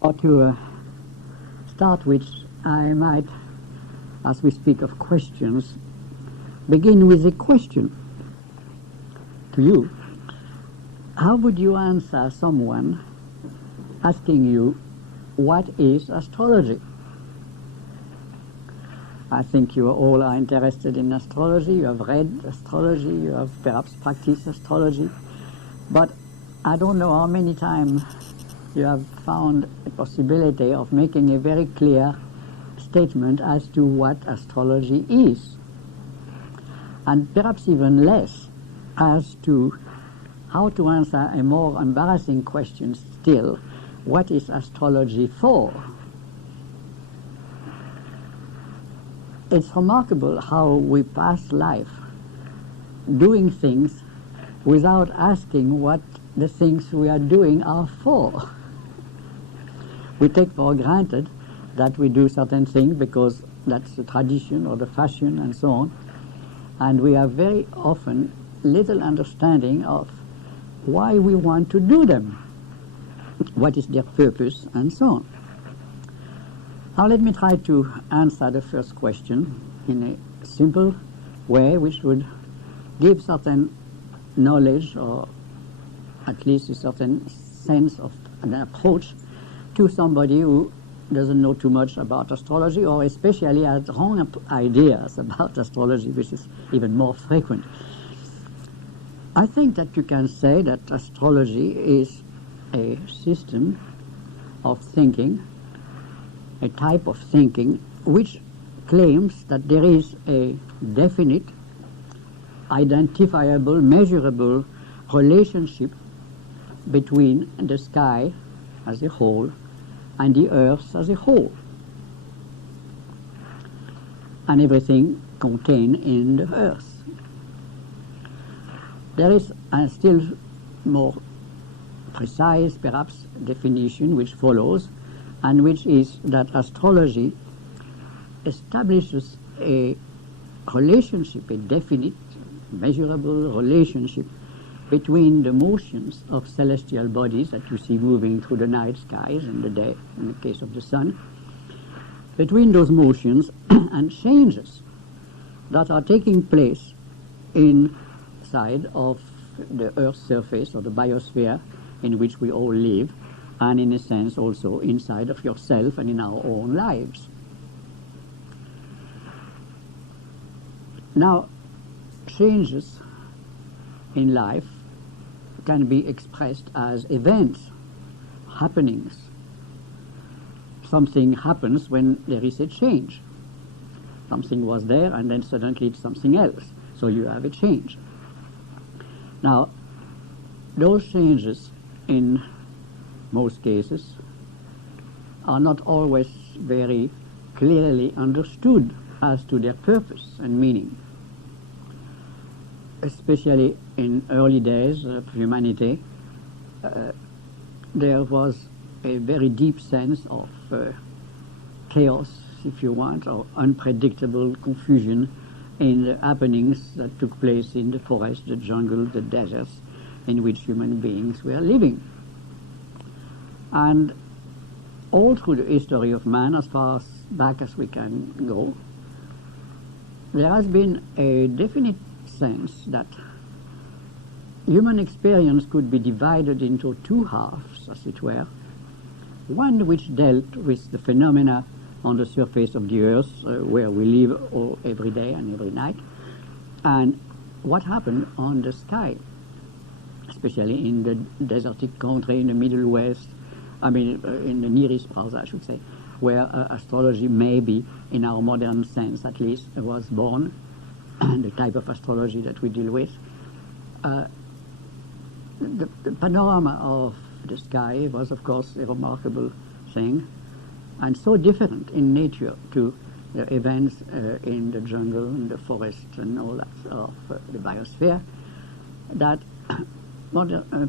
Or to start with, I might, as we speak of questions, begin with a question to you. How would you answer someone asking you, what is astrology? I think you all are interested in astrology, you have read astrology, you have perhaps practiced astrology, but I don't know how many times you have found a possibility of making a very clear statement as to what astrology is, and perhaps even less as to how to answer a more embarrassing question still: what is astrology for? It's remarkable how we pass life doing things without asking what the things we are doing are for. We take for granted that we do certain things because that's the tradition or the fashion and so on, and we have very often little understanding of why we want to do them, what is their purpose, and so on. Now let me try to answer the first question in a simple way which would give certain knowledge, or at least a certain sense of an approach to somebody who doesn't know too much about astrology, or especially has wrong ideas about astrology, which is even more frequent. I think that you can say that astrology is a system of thinking, a type of thinking, which claims that there is a definite, identifiable, measurable relationship between the sky as a whole and the earth as a whole, and everything contained in the earth. There is a still more precise, perhaps, definition which follows, and which is that astrology establishes a relationship, a definite, measurable relationship between the motions of celestial bodies that you see moving through the night skies and the day, in the case of the sun, between those motions and changes that are taking place inside of the Earth's surface, or the biosphere in which we all live, and in a sense also inside of yourself and in our own lives. Now, changes in life can be expressed as events, happenings. Something happens when there is a change. Something was there and then suddenly it's something else, so you have a change. Now, those changes in most cases are not always very clearly understood as to their purpose and meaning. Especially in early days of humanity, there was a very deep sense of chaos, if you want, or unpredictable confusion in the happenings that took place in the forest, the jungle, the deserts in which human beings were living. And all through the history of man, as far back as we can go, there has been a definite sense that human experience could be divided into two halves, as it were. One which dealt with the phenomena on the surface of the earth, where we live every day and every night, and what happened on the sky, especially in the desertic country in the Middle West, in the Near East, I should say, where astrology maybe, in our modern sense at least, was born, and the type of astrology that we deal with. The panorama of the sky was, of course, a remarkable thing, and so different in nature to the events in the jungle and the forest and all that of the biosphere, that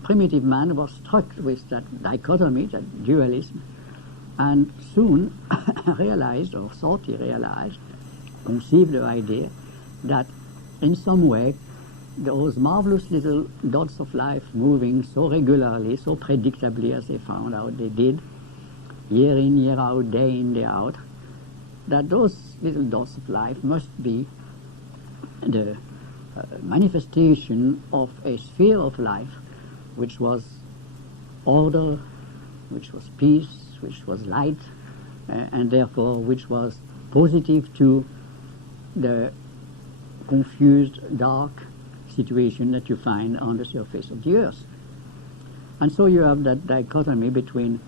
primitive man was struck with that dichotomy, that dualism, and soon realized, or thought he realized, conceived the idea that in some way those marvelous little dots of life moving so regularly, so predictably as they found out they did, year in, year out, day in, day out, that those little dots of life must be the manifestation of a sphere of life which was order, which was peace, which was light, and therefore which was positive to the confused, dark situation that you find on the surface of the earth. And so you have that dichotomy between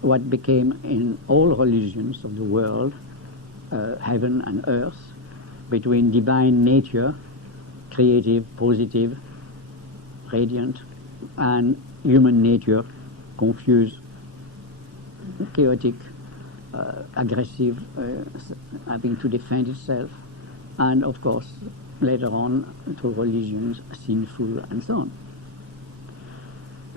what became in all religions of the world heaven and earth, between divine nature, creative, positive, radiant, and human nature, confused, chaotic, aggressive, having to defend itself, and of course later on through religions, sinful, and so on.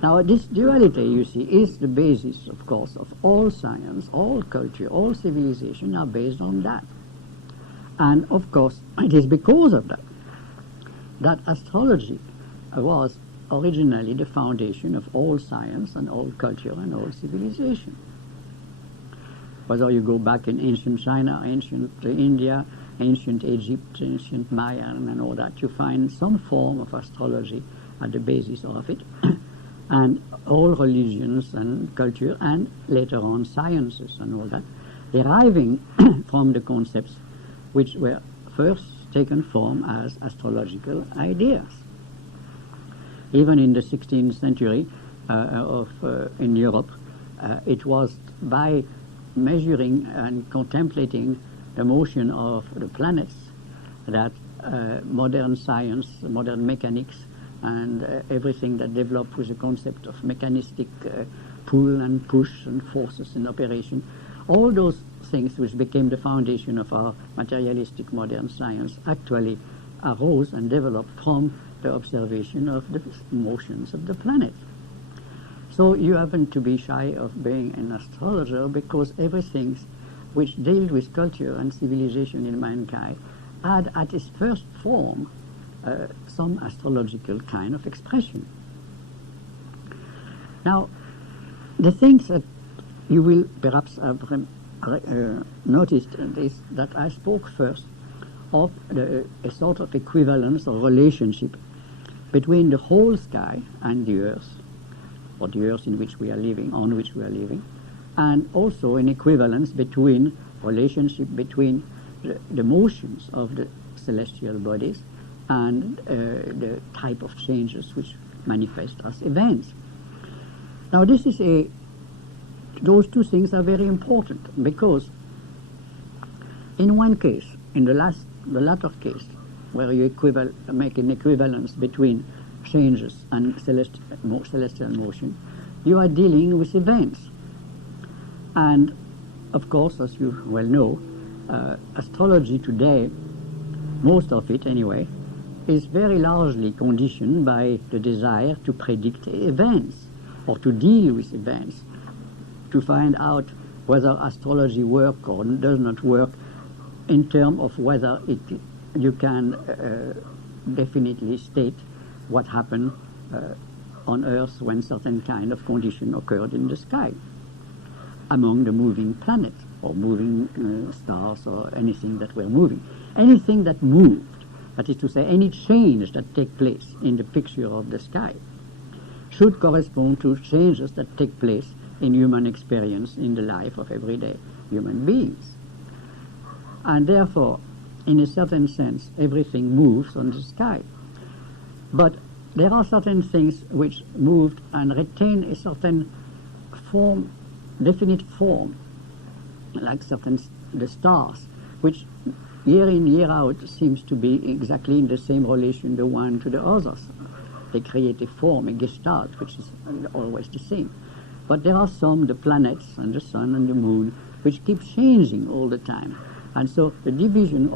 Now this duality, you see, is the basis, of course, of all science, all culture, all civilization are based on that. And of course it is because of that astrology was originally the foundation of all science and all culture and all civilization. Whether you go back in ancient China, ancient India, ancient Egypt, ancient Mayan and all that, you find some form of astrology at the basis of it. And all religions and culture and later on sciences and all that, deriving from the concepts which were first taken form as astrological ideas. Even in the 16th century in Europe, it was by measuring and contemplating the motion of the planets that modern science, modern mechanics, and everything that developed with the concept of mechanistic pull and push and forces in operation, all those things which became the foundation of our materialistic modern science actually arose and developed from the observation of the motions of the planet. So you happen to be shy of being an astrologer because everything which dealt with culture and civilization in mankind had at its first form some astrological kind of expression. Now, the things that you will perhaps have noticed is that I spoke first of a sort of equivalence or relationship between the whole sky and the earth, or the earth in which we are living, on which we are living, and also an equivalence between relationship between the motions of the celestial bodies and the type of changes which manifest as events. Now this is those two things are very important, because in one case, in the latter case, where you make an equivalence between changes and celestial motion, you are dealing with events. And of course, as you well know, astrology today, most of it anyway, is very largely conditioned by the desire to predict events or to deal with events, to find out whether astrology works or does not work in terms of whether you can definitely state what happened on Earth when certain kind of condition occurred in the sky among the moving planets or moving stars or anything that were moving. Anything that moved, that is to say, any change that take place in the picture of the sky, should correspond to changes that take place in human experience in the life of everyday human beings. And therefore, in a certain sense, everything moves on the sky. But there are certain things which moved and retain a certain form, definite form, like the stars, which year in, year out seems to be exactly in the same relation the one to the others. They create a form, a gestalt, which is always the same. But there are some, the planets and the sun and the moon, which keep changing all the time. And so the division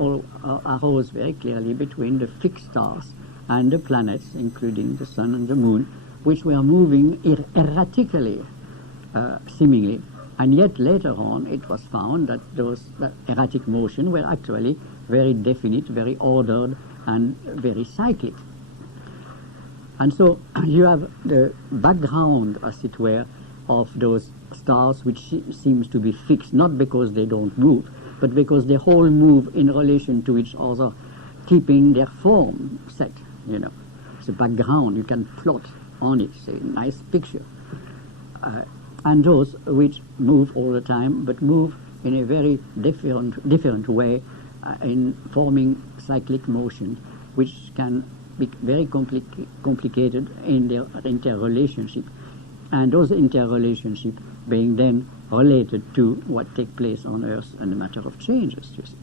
arose very clearly between the fixed stars and the planets, including the sun and the moon, which were moving erratically, seemingly. And yet later on it was found that those erratic motion were actually very definite, very ordered, and very cyclic. And so you have the background, as it were, of those stars which seems to be fixed, not because they don't move, but because they all move in relation to each other, keeping their form set, you know. It's a background you can plot on it, say, nice picture. And those which move all the time, but move in a very different way, in forming cyclic motion, which can be very complicated in their interrelationship, and those interrelationships being then related to what takes place on Earth and a matter of changes, you see.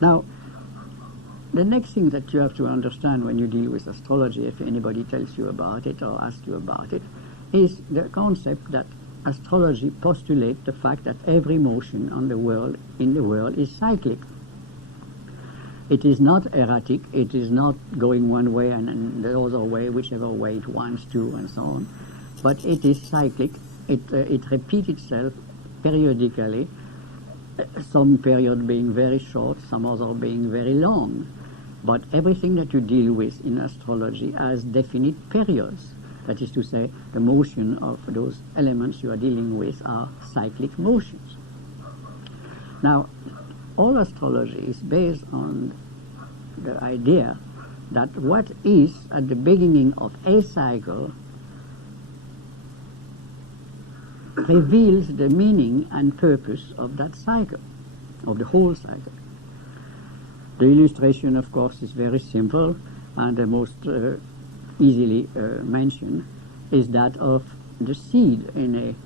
Now, the next thing that you have to understand when you deal with astrology, if anybody tells you about it or asks you about it, is the concept that astrology postulates the fact that every motion in the world is cyclic. It is not erratic, it is not going one way and the other way, whichever way it wants to, and so on. But it is cyclic, it repeats itself periodically, some period being very short, some other being very long. But everything that you deal with in astrology has definite periods. That is to say, the motion of those elements you are dealing with are cyclic motions. Now, all astrology is based on the idea that what is at the beginning of a cycle reveals the meaning and purpose of that cycle, of the whole cycle. The illustration, of course, is very simple, and the most easily mentioned is that of the seed in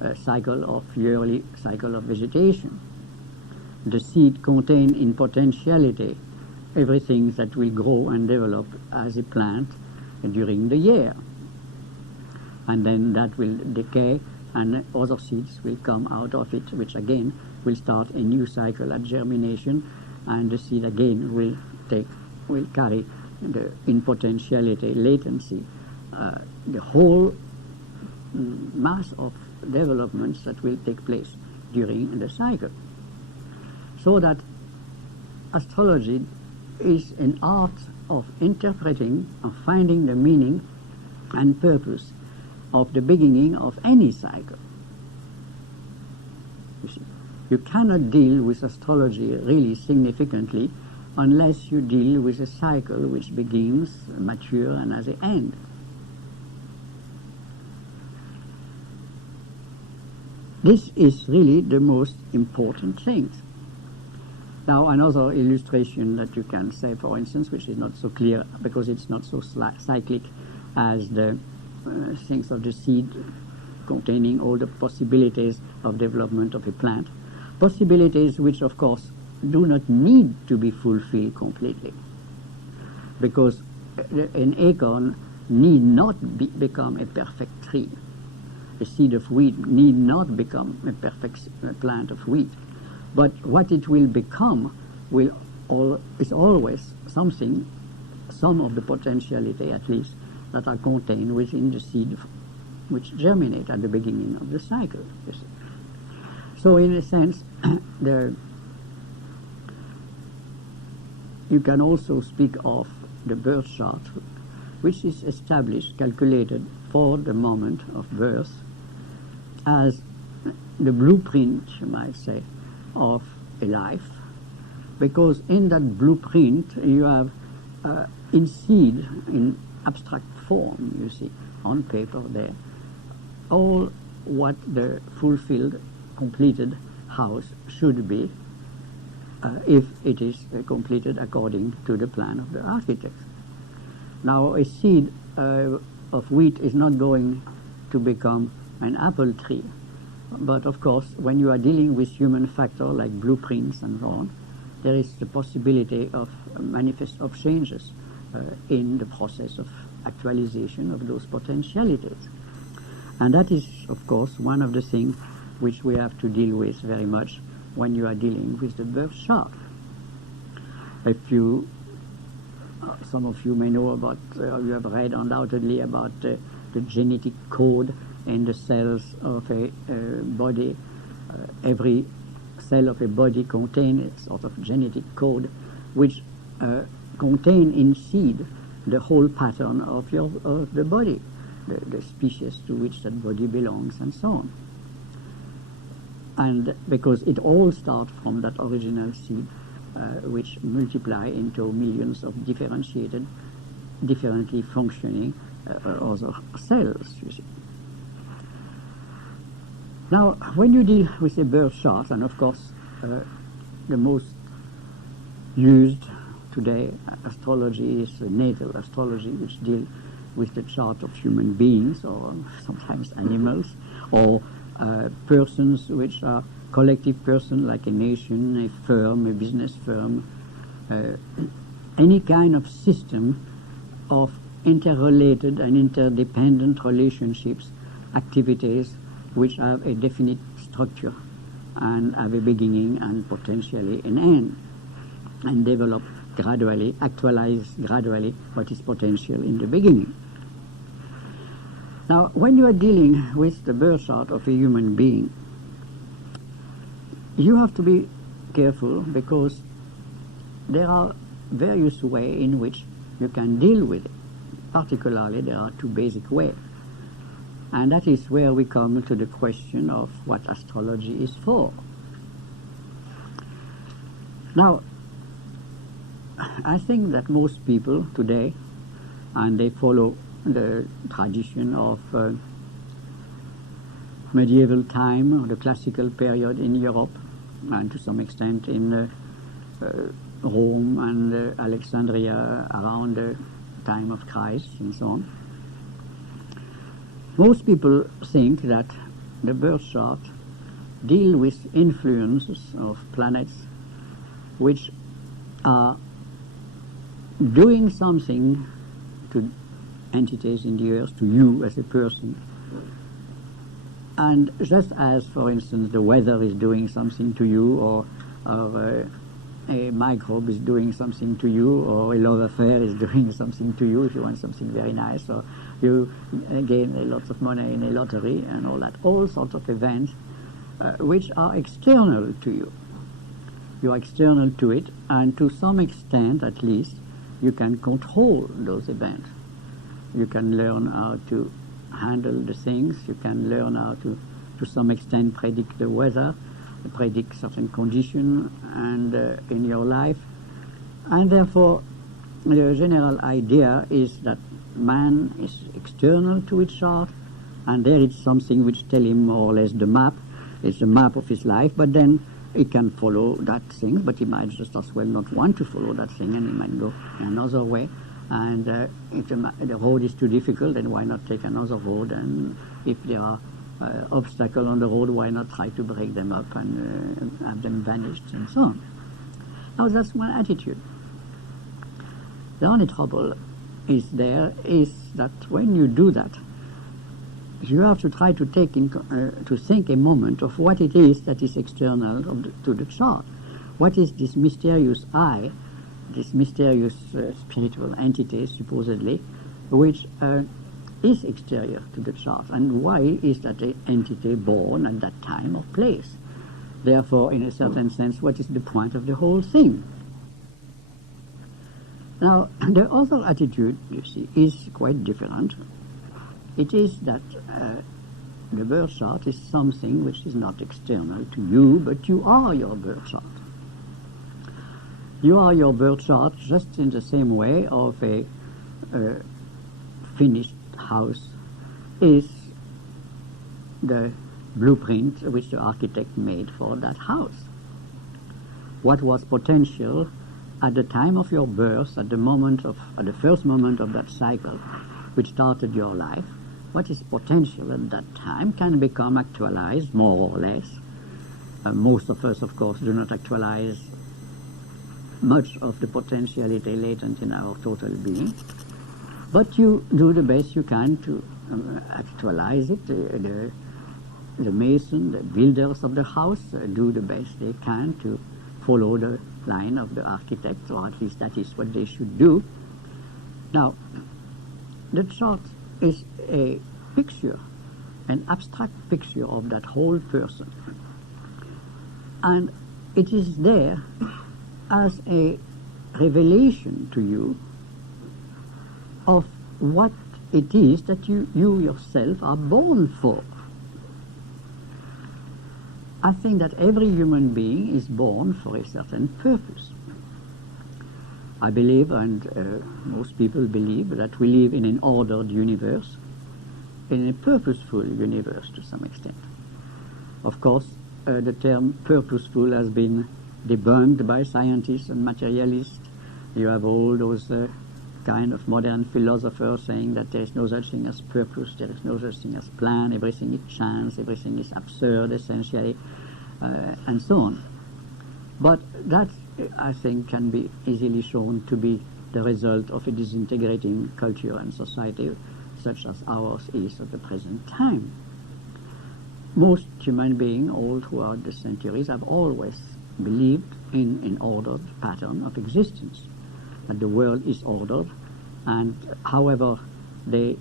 a cycle of yearly cycle of vegetation. The seed contains in potentiality everything that will grow and develop as a plant during the year. And then that will decay and other seeds will come out of it, which again will start a new cycle at germination, and the seed again will carry the in potentiality latency, the whole mass of developments that will take place during the cycle. So that astrology is an art of interpreting, of finding the meaning and purpose of the beginning of any cycle. You see, you cannot deal with astrology really significantly unless you deal with a cycle which begins, mature, and has an end. This is really the most important thing. Now, another illustration that you can say, for instance, which is not so clear because it's not so cyclic as the things of the seed containing all the possibilities of development of a plant, possibilities which, of course, do not need to be fulfilled completely, because an acorn need not become a perfect tree. A seed of wheat need not become a perfect plant of wheat. But what it will become is always something, some of the potentiality at least, that are contained within the seed which germinate at the beginning of the cycle. You see. So in a sense, you can also speak of the birth chart, which is established, calculated for the moment of birth, as the blueprint, you might say, of a life, because in that blueprint you have in seed, in abstract form, you see, on paper there, all what the fulfilled, completed house should be if it is completed according to the plan of the architect. Now, a seed of wheat is not going to become an apple tree. But of course, when you are dealing with human factor like blueprints and so on, there is the possibility of changes in the process of actualization of those potentialities. And that is, of course, one of the things which we have to deal with very much when you are dealing with the birth chart. Some of you may know about, you have read undoubtedly about the genetic code in the cells of a body. Every cell of a body contains a sort of genetic code which contain in seed the whole pattern of the body. the species to which that body belongs, and so on. And because it all starts from that original seed, which multiply into millions of differentiated, differently functioning other cells, you see. Now, when you deal with a birth chart, and of course the most used today astrology is natal astrology, which deals with the chart of human beings, or sometimes animals, or persons which are collective person, like a nation, a firm, a business firm, any kind of system of interrelated and interdependent relationships, activities which have a definite structure and have a beginning and potentially an end, and develop gradually, actualize gradually what is potential in the beginning. Now, when you are dealing with the birth chart of a human being, you have to be careful, because there are various ways in which you can deal with it. Particularly, there are two basic ways. And that is where we come to the question of what astrology is for. Now, I think that most people today, and they follow the tradition of medieval time, or the classical period in Europe, and to some extent in Rome and Alexandria around the time of Christ and so on. Most people think that the birth chart deal with influences of planets which are doing something to entities in the earth, to you as a person. And just as, for instance, the weather is doing something to you, or a microbe is doing something to you, or a love affair is doing something to you if you want something very nice, or you gain a lot of money in a lottery and all that, all sorts of events which are external to you. You are external to it, and to some extent at least you can control those events. You can learn how to handle the things, you can learn how to some extent predict the weather, predict certain conditions and in your life. And therefore the general idea is that man is external to its chart, and there is something which tells him more or less the map. It's the map of his life, but then he can follow that thing, but he might just as well not want to follow that thing, and he might go another way. And if the road is too difficult, then why not take another road? And if there are obstacles on the road, why not try to break them up and have them vanished, and so on. Now, that's one attitude. The only trouble is that when you do that, you have to try to take to think a moment of what it is that is external to the chart. What is this mysterious I, this mysterious spiritual entity, supposedly, which is exterior to the chart, and why is that entity born at that time or place? Therefore, in a certain sense, what is the point of the whole thing? Now, the other attitude, you see, is quite different. It is that the birth chart is something which is not external to you, but you are your birth chart. You are your birth chart just in the same way of a finished house is the blueprint which the architect made for that house. What was potential at the time of your birth, at the first moment of that cycle which started your life, what is potential at that time can become actualized more or less. Most of us, of course, do not actualize much of the potentiality latent in our total being, but you do the best you can to actualize it. The mason, the builders of the house do the best they can to follow the line of the architect, or at least that is what they should do. Now, the chart is a picture, an abstract picture of that whole person. And it is there as a revelation to you of what it is that you yourself are born for. I think that every human being is born for a certain purpose. I believe, and most people believe, that we live in an ordered universe, in a purposeful universe to some extent. Of course, the term purposeful has been debunked by scientists and materialists. You have all those kind of modern philosophers saying that there is no such thing as purpose, there is no such thing as plan, everything is chance, everything is absurd, essentially, and so on. But that, I think, can be easily shown to be the result of a disintegrating culture and society such as ours is at the present time. Most human beings all throughout the centuries have always believed in an ordered pattern of existence, that the world is ordered, and however they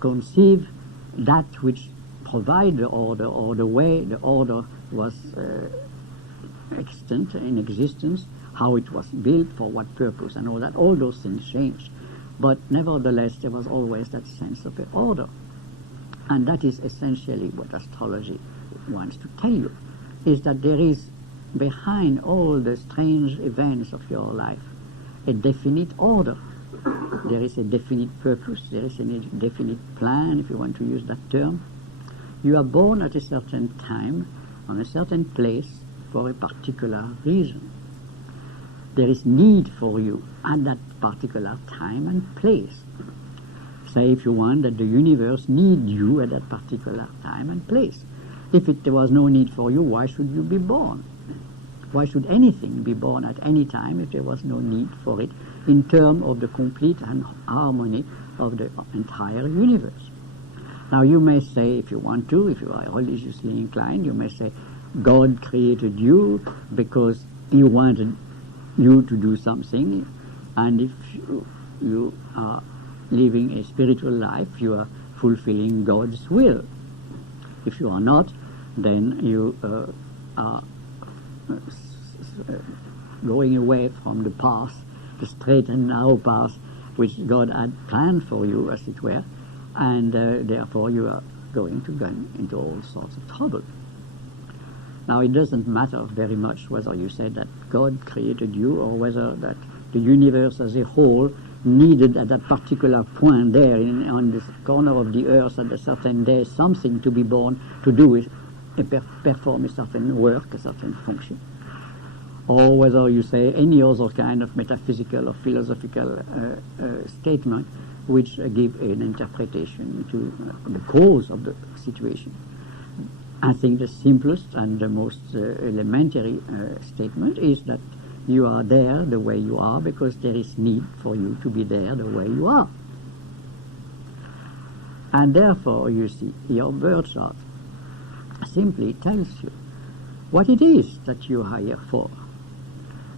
conceive that which provide the order, or the way the order was extant in existence, how it was built, for what purpose, and all those things changed. But nevertheless, there was always that sense of order. And that is essentially what astrology wants to tell you, is that there is behind all the strange events of your life a definite order. There is a definite purpose, there is a definite plan, if you want to use that term. You are born at a certain time, on a certain place, for a particular reason. There is need for you at that particular time and place. Say, if you want, that the universe needs you at that particular time and place. If there was no need for you, why should you be born? Why should anything be born at any time if there was no need for it in terms of the complete harmony of the entire universe? Now you may say, if you want to, if you are religiously inclined, you may say, God created you because He wanted you to do something, and if you are living a spiritual life, you are fulfilling God's will. If you are not, then you are going away from the path, the straight and narrow path which God had planned for you, as it were, and therefore you are going to get into all sorts of trouble. Now, it doesn't matter very much whether you say that God created you or whether that the universe as a whole needed at that particular point there on this corner of the earth at a certain day something to be born to do with, perform a certain work, a certain function. Or whether you say any other kind of metaphysical or philosophical statement which give an interpretation to the cause of the situation. I think the simplest and the most elementary statement is that you are there the way you are because there is need for you to be there the way you are. And therefore, you see, your birth chart simply tells you what it is that you are here for.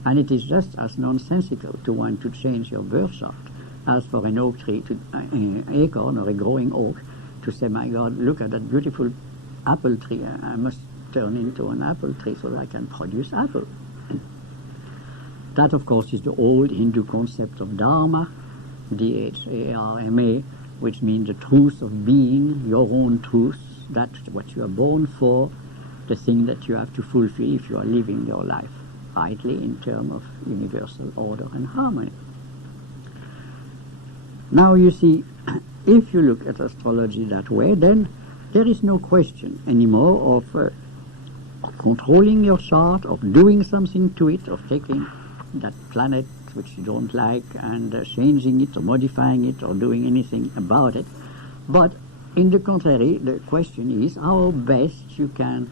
And it is just as nonsensical to want to change your birth chart as for an oak tree, an acorn or a growing oak, to say, my God, look at that beautiful apple tree, I must turn into an apple tree so that I can produce apple. That, of course, is the old Hindu concept of Dharma, D-H-A-R-M-A, which means the truth of being, your own truth, that's what you are born for, the thing that you have to fulfill if you are living your life rightly in terms of universal order and harmony. Now, you see, if you look at astrology that way, then there is no question anymore of controlling your chart, of doing something to it, of taking that planet which you don't like and changing it or modifying it or doing anything about it. But in the contrary, the question is how best you can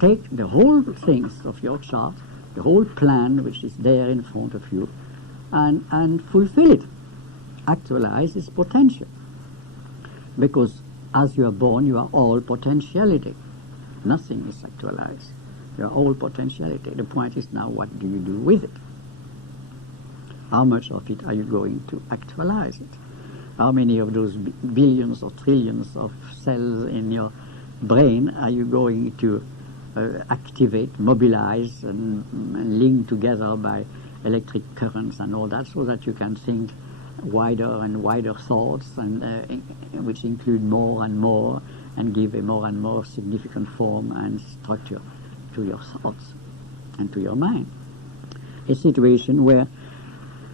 take the whole things of your chart, the whole plan which is there in front of you, and fulfill it, actualize its potential. Because as you are born, you are all potentiality. Nothing is actualized. You are all potentiality. The point is now, what do you do with it? How much of it are you going to actualize it? How many of those billions or trillions of cells in your brain are you going to activate, mobilize, and link together by electric currents and all that, so that you can think wider and wider thoughts, and which include more and more, and give a more and more significant form and structure to your thoughts and to your mind. A situation where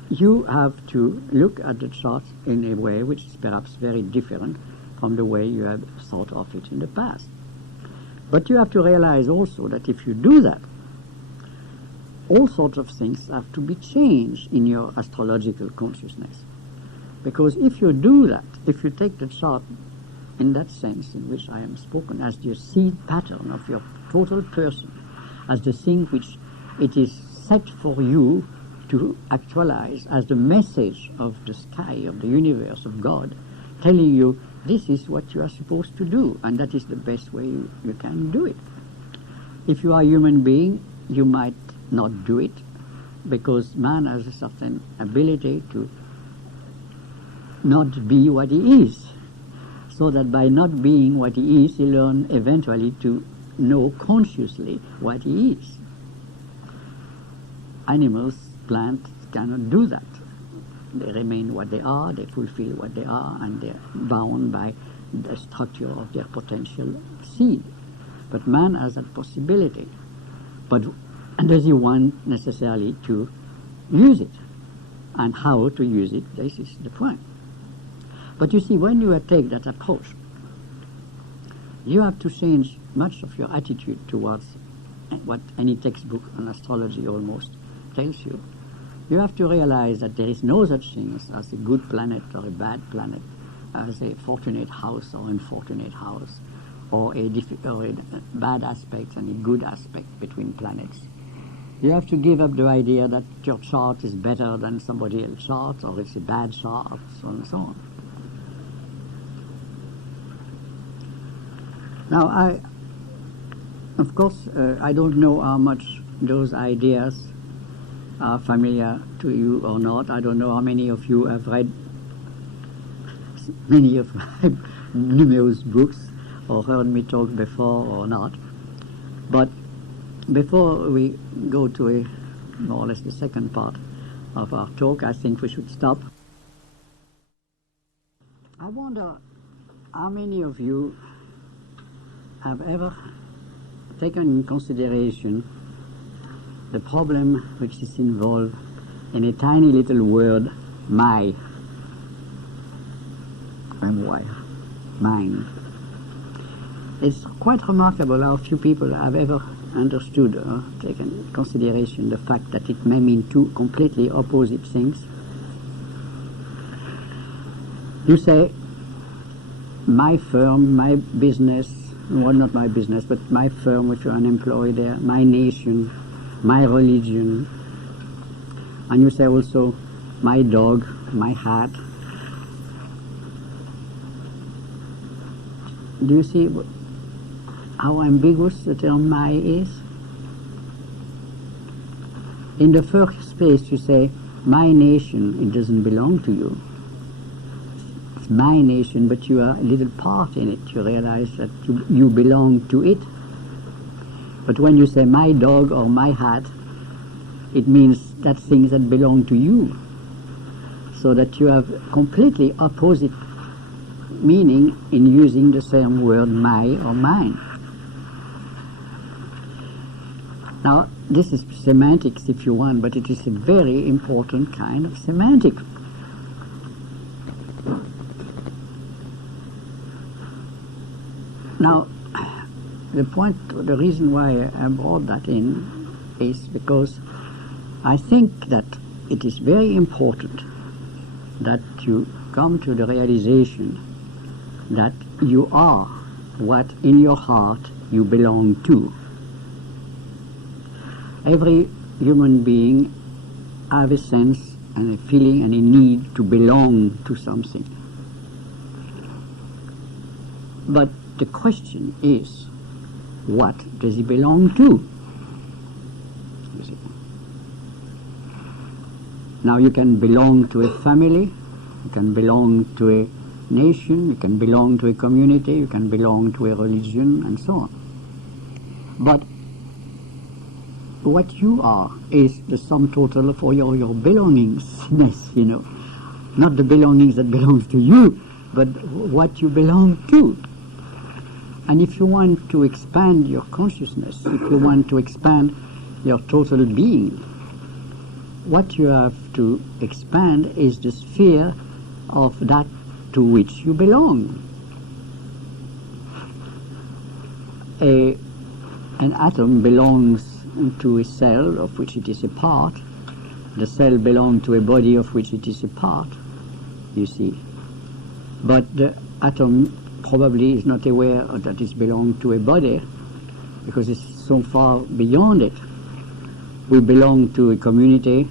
you have to look at the chart in a way which is perhaps very different from the way you have thought of it in the past. But you have to realize also that if you do that, all sorts of things have to be changed in your astrological consciousness. Because if you do that, if you take the chart in that sense in which I am spoken, as the seed pattern of your total person, as the thing which it is set for you to actualize, as the message of the sky, of the universe, of God, telling you this is what you are supposed to do, and that is the best way you can do it. If you are a human being, you might not do it, because man has a certain ability to not be what he is, so that by not being what he is, he learns eventually to know consciously what he is. Animals, plants cannot do that. They remain what they are, they fulfill what they are, and they're bound by the structure of their potential seed. But man has that possibility. But does he want necessarily to use it? And how to use it, this is the point. But you see, when you take that approach, you have to change much of your attitude towards what any textbook on astrology almost tells you. You have to realize that there is no such thing as a good planet or a bad planet, as a fortunate house or unfortunate house, or a bad aspect and a good aspect between planets. You have to give up the idea that your chart is better than somebody else's chart, or it's a bad chart, so on and so on. Now, of course, I don't know how much those ideas are familiar to you or not. I don't know how many of you have read many of my numerous books or heard me talk before or not. But before we go to a more or less the second part of our talk, I think we should stop. I wonder how many of you have ever taken in consideration the problem which is involved in a tiny little word, my, M-Y, mind. It's quite remarkable how few people have ever understood or taken in consideration the fact that it may mean two completely opposite things. You say, my firm, my business, well, not my business, but my firm, if you're unemployed there, my nation, my religion, and you say also my dog, my hat. Do you see how ambiguous the term my is? In the first place you say my nation, it doesn't belong to you. It's my nation, but you are a little part in it. You realize that you belong to it. But when you say my dog or my hat, it means that things that belong to you. So that you have completely opposite meaning in using the same word my or mine. Now, this is semantics if you want, but it is a very important kind of semantic. Now, the reason why I brought that in is because I think that it is very important that you come to the realization that you are what in your heart you belong to. Every human being has a sense and a feeling and a need to belong to something. But the question is, what does he belong to? You see. Now you can belong to a family, you can belong to a nation, you can belong to a community, you can belong to a religion, and so on. But what you are is the sum total of all your belongingness, you know. Not the belongings that belongs to you, but what you belong to. And if you want to expand your consciousness, if you want to expand your total being, what you have to expand is the sphere of that to which you belong. An atom belongs to a cell of which it is a part. The cell belongs to a body of which it is a part, you see. But the atom probably is not aware that it belongs to a body because it's so far beyond it. We belong to a community,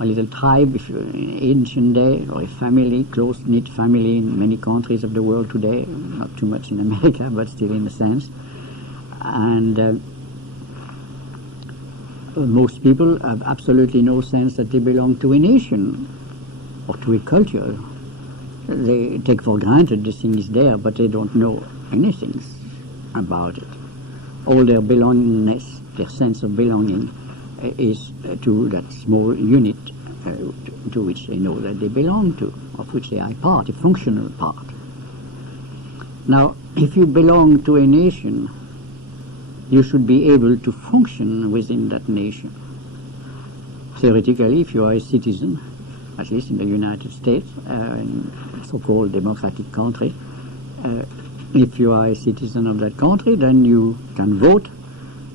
a little tribe, if you're in ancient day, or a family, close-knit family in many countries of the world today, not too much in America, but still in a sense. And most people have absolutely no sense that they belong to a nation or to a culture. They take for granted the thing is there, but they don't know anything about it. All their belongingness, their sense of belonging, is to that small unit to which they know that they belong to, of which they are part, a functional part. Now, if you belong to a nation, you should be able to function within that nation. Theoretically, if you are a citizen, at least in the United States, in a so-called democratic country, if you are a citizen of that country, then you can vote,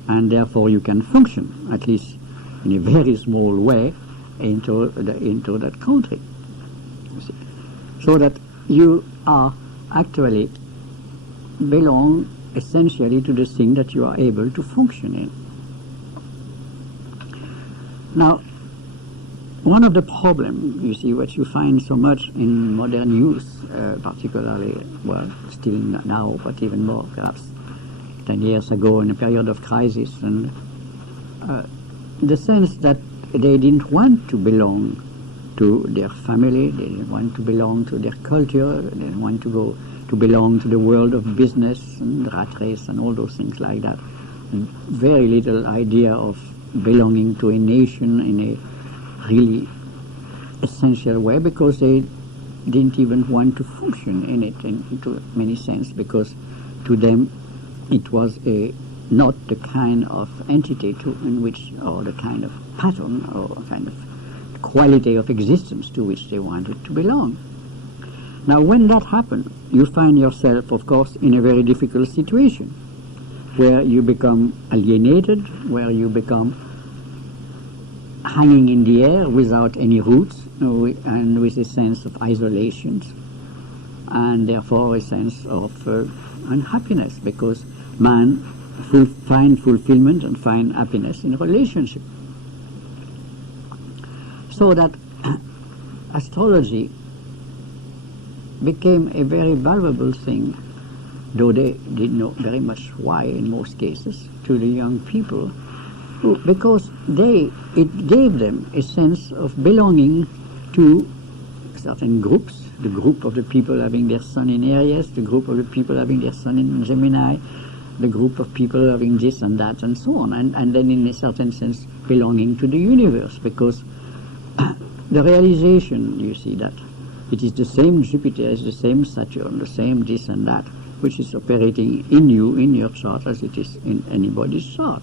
and therefore you can function, at least in a very small way, into that country. So that you are actually belong essentially to the thing that you are able to function in. Now, one of the problems, you see, what you find so much in modern youth, particularly, well, still now, but even more, perhaps 10 years ago, in a period of crisis, and the sense that they didn't want to belong to their family, they didn't want to belong to their culture, they didn't want to belong to the world of business and rat race and all those things like that. And very little idea of belonging to a nation in a really essential way, because they didn't even want to function in it into many sense, because to them it was not the kind of entity in which, or the kind of pattern or kind of quality of existence to which they wanted to belong. Now, when that happens, you find yourself, of course, in a very difficult situation, where you become alienated, where you become hanging in the air without any roots, and with a sense of isolation, and therefore a sense of unhappiness, because man find fulfillment and find happiness in relationship. So that astrology became a very valuable thing, though they didn't know very much why in most cases, to the young people, because it gave them a sense of belonging to certain groups, the group of the people having their sun in Aries, the group of the people having their sun in Gemini, the group of people having this and that and so on, and then in a certain sense belonging to the universe, because the realization, you see, that it is the same Jupiter, it's the same Saturn, the same this and that, which is operating in you, in your chart, as it is in anybody's chart.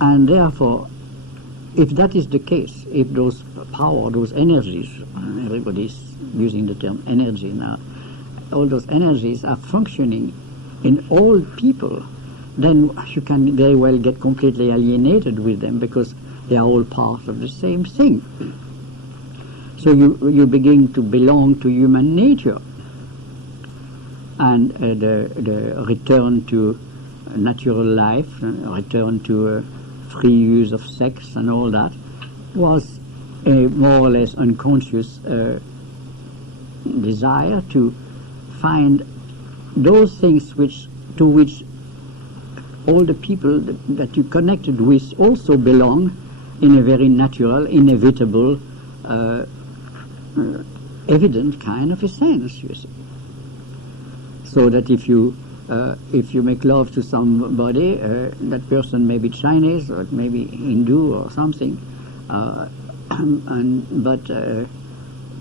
And therefore, if that is the case, if those power, those energies, everybody's using the term energy now, all those energies are functioning in all people, then you can very well get completely alienated with them, because they are all part of the same thing. So you begin to belong to human nature, and the return to natural life, return to free use of sex and all that, was a more or less unconscious desire to find those things to which all the people that you connected with also belong in a very natural, inevitable, evident kind of a sense, you see. So that if you make love to somebody, that person may be Chinese or maybe Hindu or something, but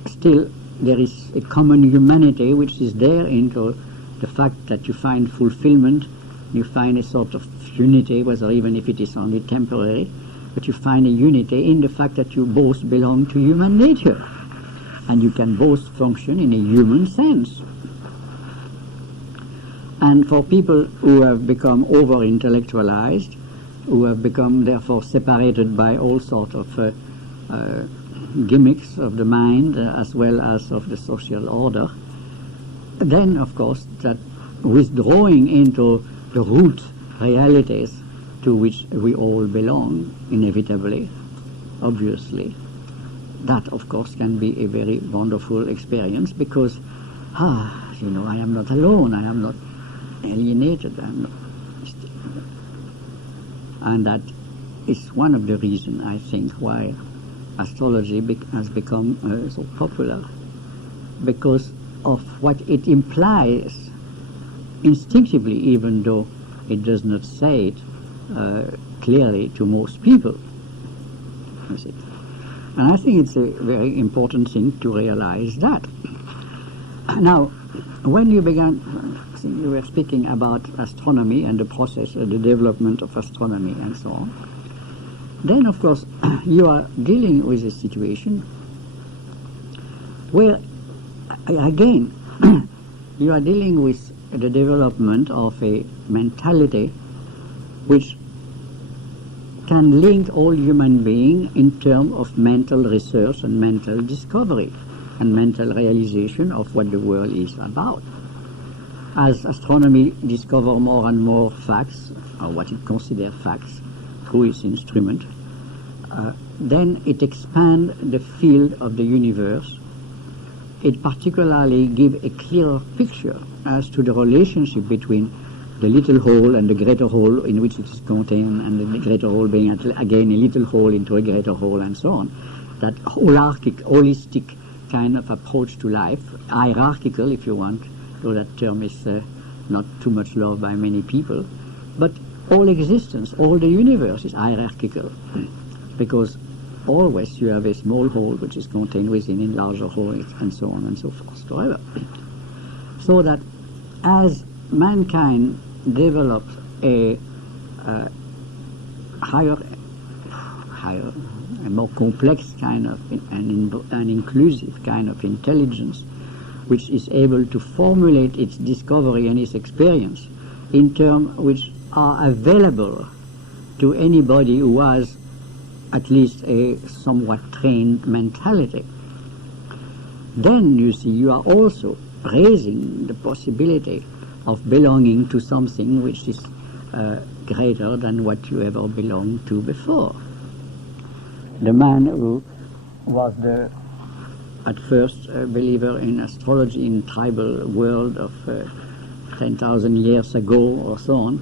still there is a common humanity which is there into the fact that you find fulfillment, you find a sort of unity, whether even if it is only temporary, but you find a unity in the fact that you both belong to human nature, and you can both function in a human sense. And for people who have become over-intellectualized, who have become therefore separated by all sorts of gimmicks of the mind as well as of the social order, then of course that withdrawing into the root realities to which we all belong, inevitably, obviously, that of course can be a very wonderful experience, because I am not alone, I am not alienated, I am not, and that is one of the reasons, I think, why astrology has become so popular, because of what it implies instinctively, even though it does not say it clearly to most people. You see. And I think it's a very important thing to realize that. Now, when you began, I think you were speaking about astronomy and the process, the development of astronomy and so on, then of course you are dealing with a situation where, again, you are dealing with the development of a mentality which can link all human beings in terms of mental research and mental discovery and mental realization of what the world is about. As astronomy discovers more and more facts, or what it considers facts, through its instrument, then it expands the field of the universe. It particularly gives a clearer picture as to the relationship between the little hole and the greater hole in which it is contained, and the greater hole being again a little hole into a greater hole, and so on. That holistic kind of approach to life, hierarchical if you want, though that term is not too much loved by many people, but all existence, all the universe is hierarchical, because always you have a small hole which is contained within a larger hole, and so on and so forth forever. So that as mankind develops a higher, a more complex kind of an inclusive kind of intelligence, which is able to formulate its discovery and its experience in terms which are available to anybody who has at least a somewhat trained mentality, then you see you are also raising the possibility of belonging to something which is greater than what you ever belonged to before. The man who was at first a believer in astrology in tribal world of 10,000 years ago or so on,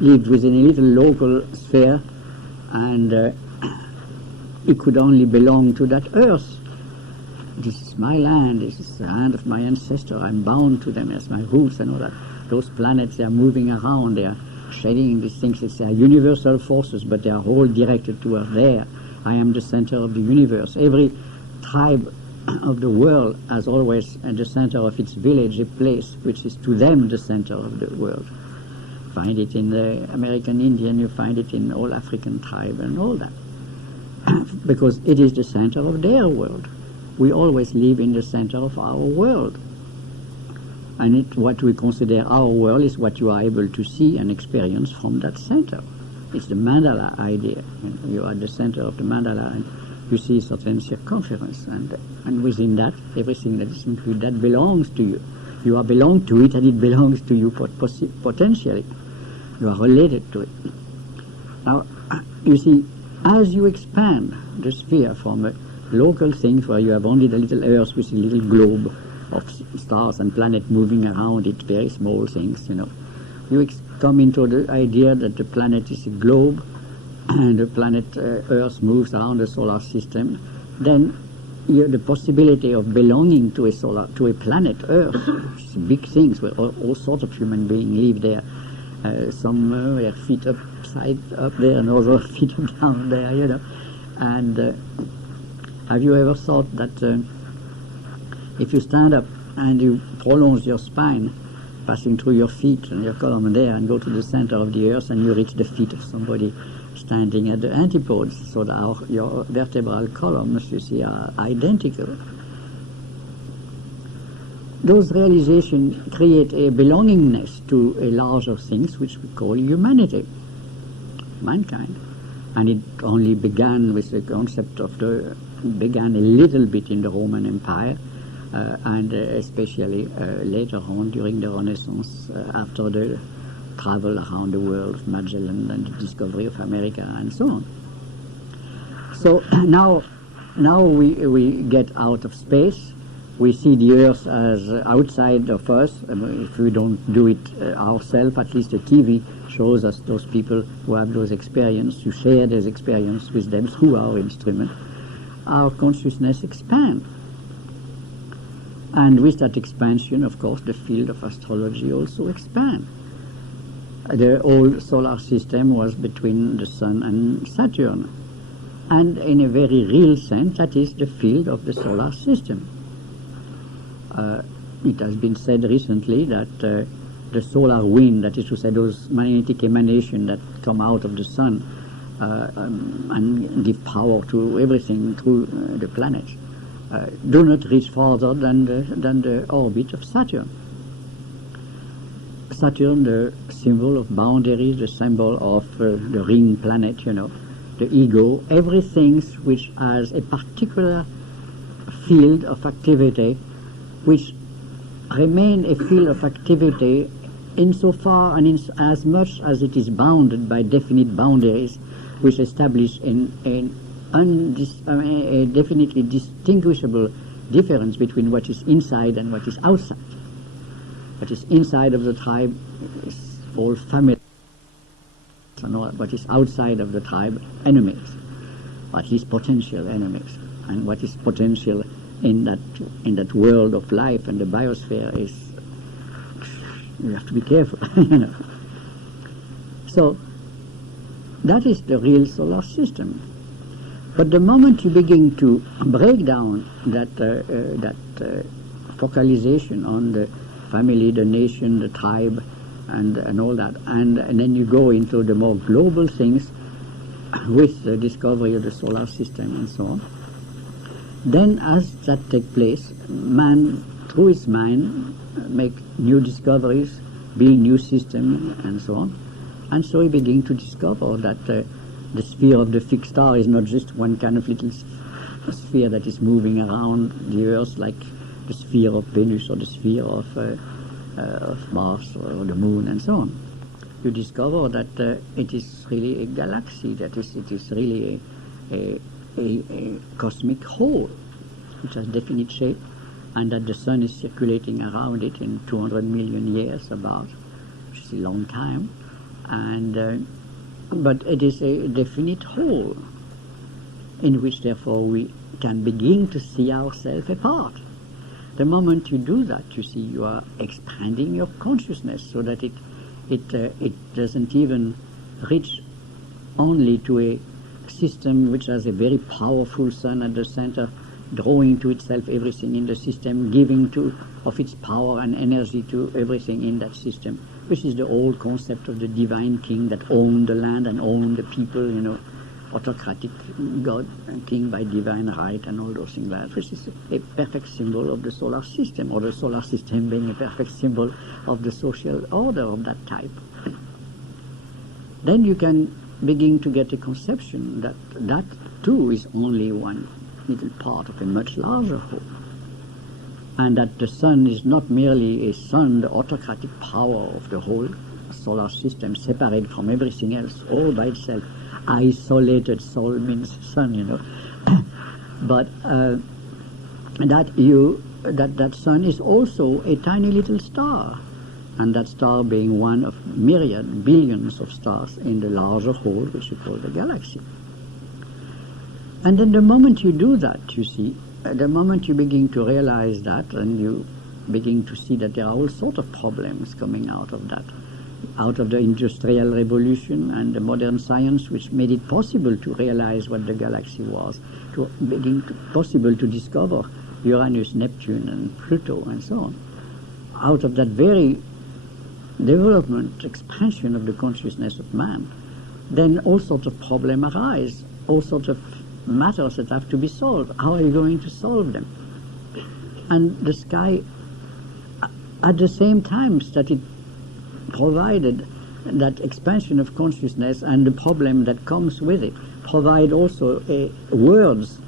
lived within a little local sphere, and he could only belong to that earth. This is my land, this is the land of my ancestor, I'm bound to them as my roots and all that. Those planets, they are moving around, they are shedding these things, they are universal forces, but they are all directed toward there. I am the center of the universe. Every tribe of the world has always at the center of its village a place which is to them the center of the world. You find it in the American Indian, you find it in all African tribe and all that. Because it is the center of their world. We always live in the center of our world. And what we consider our world is what you are able to see and experience from that center. It's the mandala idea. You are the center of the mandala, and you see a certain circumference, and within that, everything that is included, that belongs to you. You are belong to it, and it belongs to you potentially. You are related to it. Now, you see, as you expand the sphere from a local things where you have only the little earth with a little globe of stars and planets moving around it, very small things, you come into the idea that the planet is a globe, and the planet Earth moves around the solar system, then the possibility of belonging to a planet Earth, which is big things where all sorts of human beings live there. Some were feet up there, and others feet up down there, and Have you ever thought that if you stand up and you prolong your spine, passing through your feet and your column there, and go to the center of the earth, and you reach the feet of somebody standing at the antipodes, so that your vertebral columns, you see, are identical. Those realizations create a belongingness to a larger things which we call humanity, mankind. And it only began with the concept of began a little bit in the Roman Empire, and especially later on during the Renaissance, after the travel around the world of Magellan and the discovery of America and so on. So now we get out of space. We see the Earth as outside of us. If we don't do it ourselves, at least the TV shows us those people who have those experiences, who share those experiences with them through our instrument. Our consciousness expands. And with that expansion, of course, the field of astrology also expands. The old solar system was between the Sun and Saturn. And in a very real sense, that is the field of the solar system. It has been said recently that the solar wind, that is to say those magnetic emanations that come out of the Sun and give power to everything through the planets, do not reach farther than the orbit of Saturn. Saturn, the symbol of boundaries, the symbol of the ring planet, the ego, everything which has a particular field of activity, which remain a field of activity insofar and as much as it is bounded by definite boundaries, which establish a definitely distinguishable difference between what is inside and what is outside. What is inside of the tribe is all family, what is outside of the tribe, enemies, or at least potential enemies. And what is potential in that world of life and the biosphere is, you have to be careful. So that is the real solar system. But the moment you begin to break down that focalization on the family, the nation, the tribe, and all that, and then you go into the more global things with the discovery of the solar system and so on, then as that takes place, man, through his mind, make new discoveries, build new systems, and so on. And so he begins to discover that the sphere of the fixed star is not just one kind of little sphere that is moving around the Earth like the sphere of Venus or the sphere of Mars or the Moon and so on. You discover that it is really a galaxy, that is, it is really a cosmic whole which has definite shape, and that the Sun is circulating around it in 200 million years about, which is a long time, and but it is a definite whole in which therefore we can begin to see ourselves apart. The moment you do that, you see, you are expanding your consciousness so that it doesn't even reach only to a system which has a very powerful Sun at the center, drawing to itself everything in the system, giving of its power and energy to everything in that system, which is the old concept of the divine king that owned the land and owned the people, autocratic God and king by divine right and all those things like that, which is a perfect symbol of the solar system, or the solar system being a perfect symbol of the social order of that type. Then you can begin to get a conception that that too is only one little part of a much larger whole, and that the Sun is not merely a sun, the autocratic power of the whole solar system, separated from everything else, all by itself. Isolated soul means Sun, but that Sun is also a tiny little star, and that star being one of myriad, billions of stars in the larger whole, which we call the galaxy. And then the moment you do that, you see, the moment you begin to realize that, and you begin to see that there are all sorts of problems coming out of that, out of the Industrial Revolution and the modern science, which made it possible to realize what the galaxy was, to making it possible to discover Uranus, Neptune, and Pluto, and so on. Out of that very development, expansion of the consciousness of man, then all sorts of problems arise, all sorts of matters that have to be solved. How are you going to solve them? And the sky, at the same time that it provided that expansion of consciousness and the problem that comes with it, provide also words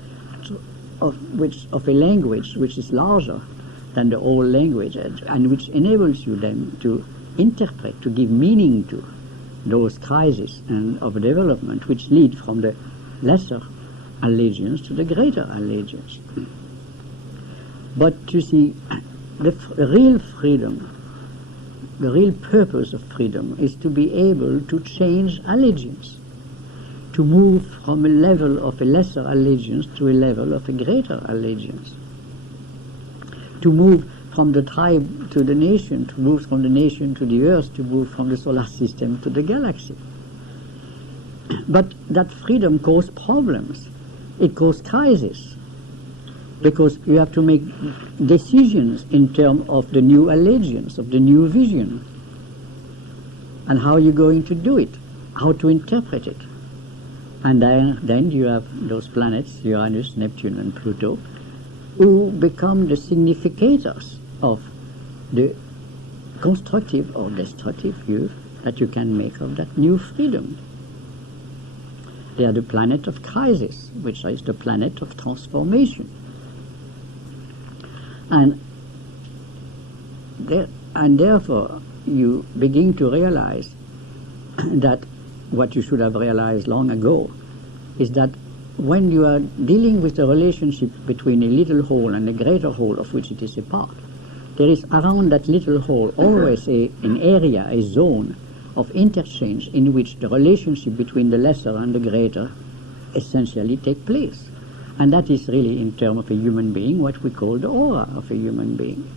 of a language which is larger than the old language, and which enables you then to interpret, to give meaning to those crises and of development which lead from the lesser allegiance to the greater allegiance. But you see, the real freedom, the real purpose of freedom is to be able to change allegiance, to move from a level of a lesser allegiance to a level of a greater allegiance, to move from the tribe to the nation, to move from the nation to the earth, to move from the solar system to the galaxy. But that freedom causes problems. It causes crises, because you have to make decisions in terms of the new allegiance, of the new vision, and how you're going to do it, how to interpret it. And then you have those planets, Uranus, Neptune, and Pluto, who become the significators of the constructive or destructive view that you can make of that new freedom. They are the planet of crisis, which is the planet of transformation. And therefore you begin to realize that what you should have realized long ago is that when you are dealing with the relationship between a little whole and a greater whole of which it is a part, there is around that little whole always an area, a zone of interchange in which the relationship between the lesser and the greater essentially take place. And that is really, in terms of a human being, what we call the aura of a human being.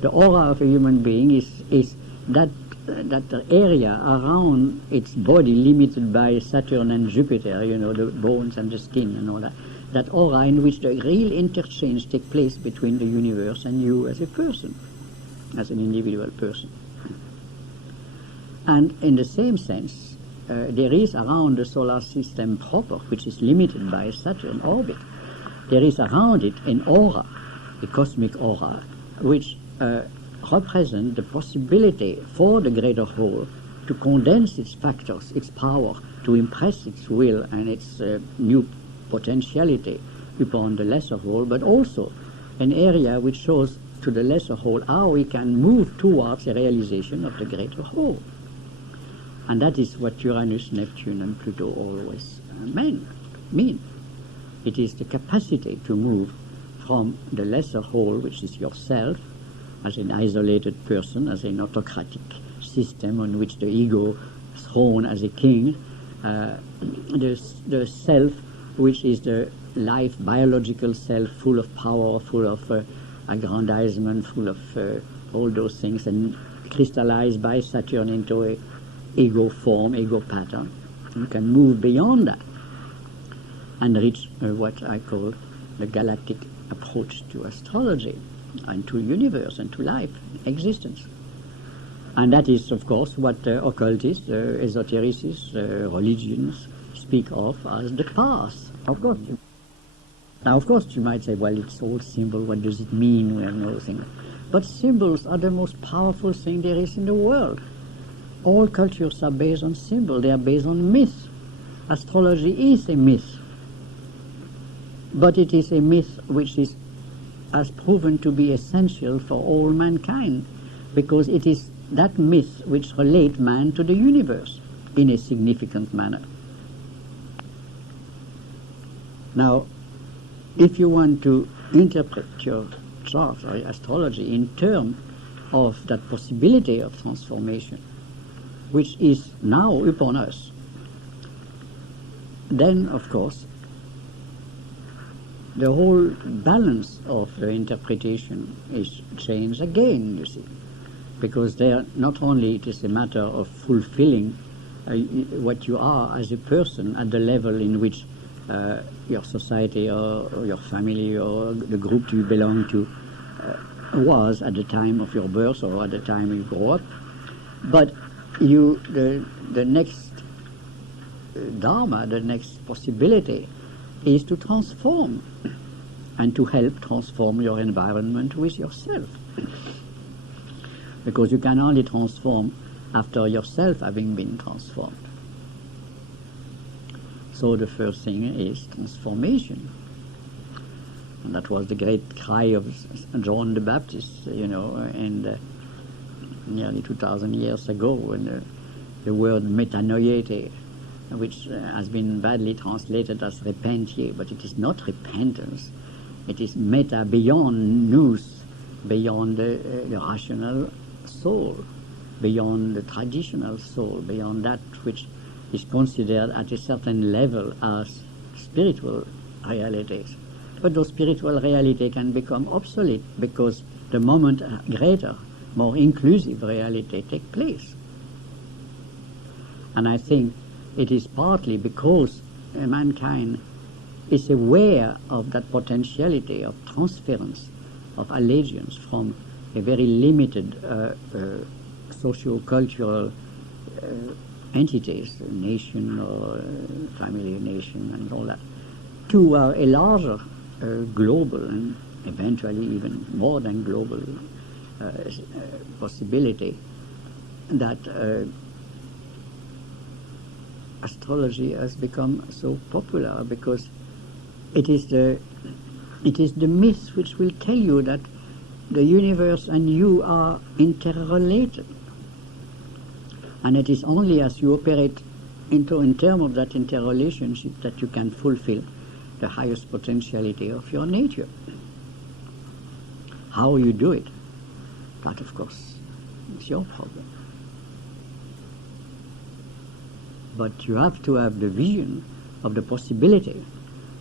The aura of a human being is that area around its body limited by Saturn and Jupiter, the bones and the skin and all that. That aura in which the real interchange takes place between the universe and you as a person, as an individual person. And in the same sense, there is around the solar system proper, which is limited by Saturn orbit, there is around it an aura, a cosmic aura, which represents the possibility for the greater whole to condense its factors, its power, to impress its will and its new potentiality upon the lesser whole, but also an area which shows to the lesser whole how we can move towards a realization of the greater whole. And that is what Uranus, Neptune, and Pluto always mean. It is the capacity to move from the lesser whole, which is yourself, as an isolated person, as an autocratic system on which the ego is thrown as a king, the self, which is the life, biological self, full of power, full of aggrandizement, full of all those things, and crystallized by Saturn into a ego form, ego pattern. You can move beyond that and reach what I call the galactic approach to astrology and to universe and to life, existence. And that is, of course, what occultists, esotericists, religions speak of as the path. Of course. Now, of course, you might say, well, it's all symbol. What does it mean? We have no thing. But symbols are the most powerful thing there is in the world. All cultures are based on symbol. They are based on myth. Astrology is a myth. But it is a myth which has proven to be essential for all mankind, because it is that myth which relates man to the universe in a significant manner. Now, if you want to interpret your chart or astrology in terms of that possibility of transformation, which is now upon us, then, of course, the whole balance of the interpretation is changed again, you see. because there not only it is a matter of fulfilling what you are as a person at the level in which your society or your family or the group you belong to was at the time of your birth or at the time you grew up, but the next dharma, the next possibility is to transform and to help transform your environment with yourself. Because you can only transform after yourself having been transformed. So the first thing is transformation. And that was the great cry of John the Baptist, and nearly 2,000 years ago, when the word metanoiete, which has been badly translated as repentie, but it is not repentance. It is meta, beyond nous, beyond the rational soul, beyond the traditional soul, beyond that which is considered at a certain level as spiritual realities. But those spiritual realities can become obsolete because the moment a greater, more inclusive reality takes place. And I think it is partly because mankind is aware of that potentiality of transference, of allegiance from a very limited socio-cultural entities, nation or family nation and all that, to a larger global and eventually even more than global possibility that astrology has become so popular because it is the myth which will tell you that the universe and you are interrelated. And it is only as you operate in terms of that interrelationship that you can fulfill the highest potentiality of your nature. How you do it, that of course is your problem. But you have to have the vision of the possibility,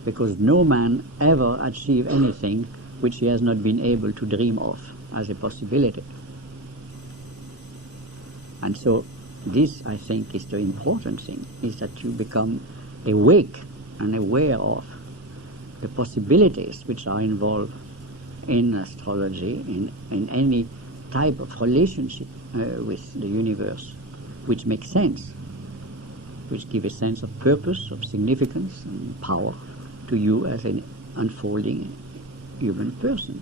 because no man ever achieved anything which he has not been able to dream of as a possibility. And so this, I think, is the important thing, is that you become awake and aware of the possibilities which are involved in astrology, in any type of relationship with the universe, which makes sense, which give a sense of purpose, of significance and power to you as an unfolding human person.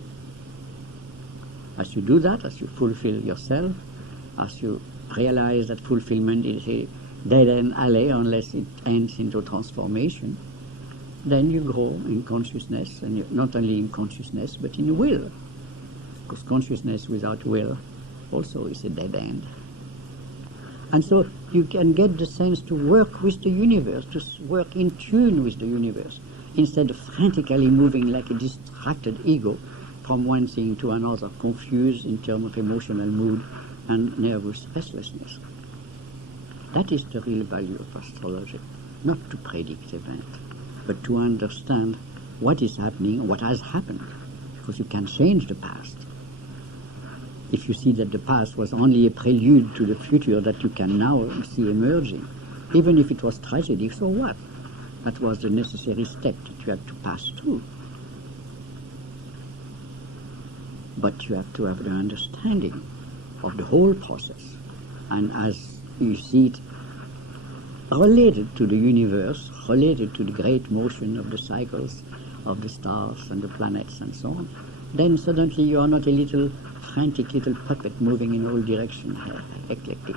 As you do that, as you fulfill yourself, as you realize that fulfillment is a dead-end alley unless it ends into transformation, then you grow in consciousness, and not only in consciousness, but in will. Because consciousness without will also is a dead end. And so you can get the sense to work with the universe, to work in tune with the universe, instead of frantically moving like a distracted ego from one thing to another, confused in terms of emotional mood and nervous restlessness. That is the real value of astrology, not to predict events, but to understand what is happening, what has happened, because you can change the past. If you see that the past was only a prelude to the future that you can now see emerging, even if it was tragedy, so what? That was the necessary step that you had to pass through. But you have to have the understanding of the whole process, and as you see it related to the universe, related to the great motion of the cycles of the stars and the planets and so on, then suddenly you are not a little frantic little puppet moving in all directions, eclectic,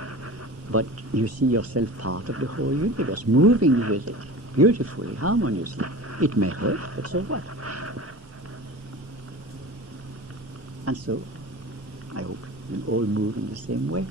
but you see yourself part of the whole universe, moving with it, beautifully, harmoniously. It may hurt, but so what? And so, I hope we all move in the same way.